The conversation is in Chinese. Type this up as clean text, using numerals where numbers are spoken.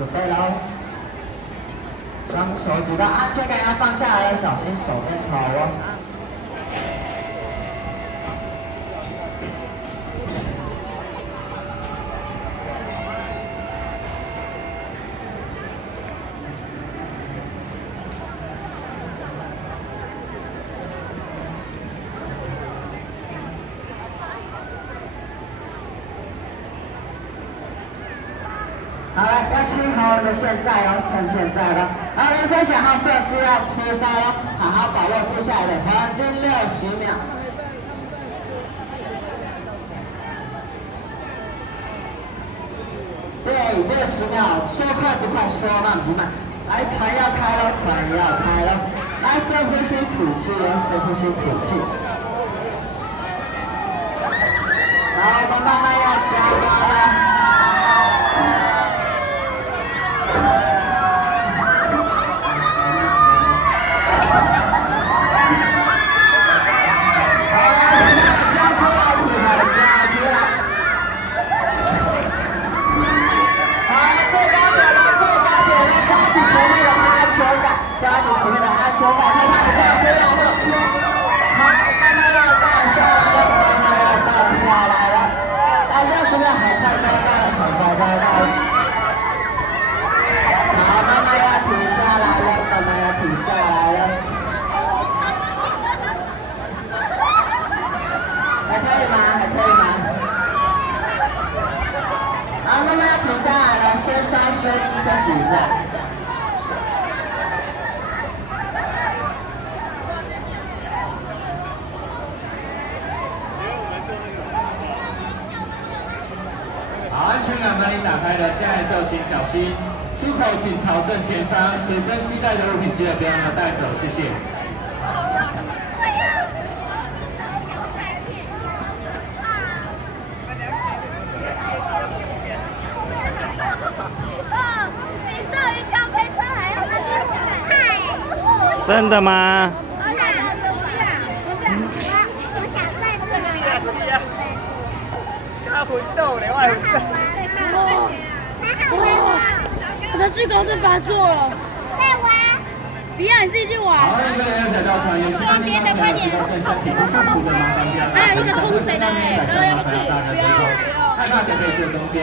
准备喽，双手举到安全感要放下来了，小心手跟头哦。好了，要清好的现在哦，趁现在了。好，人生选号设施要出发喽，好好把握接下来的黄金60秒。对，60秒，说快不快，说慢不慢。来，船要开喽，船要开喽。来，深呼吸，吐气哦，深呼吸，吐气。好，我们慢慢要加油了。抓紧前面的安全感，看看你掉出来了。好，慢慢要倒下来了，慢慢要倒下来了。来，60秒，很快抓到了，很快抓到了。好，慢慢要停下来了，慢慢要停下来了。还可以吗？还可以吗？好，慢慢要停下来了，先稍休息一下。好，安全感门铃打开了，现在是请小心，出口请朝正前方，随身携带的物品记得不要让它带走，谢谢。真的吗？我的惧高症发作了。再玩。不要，你自己去玩。好，那个要载到船，有需要地方想要知道正身体不舒服的麻烦加大，还有一个冲水的，麻烦要大家接受，害怕的可以坐中间。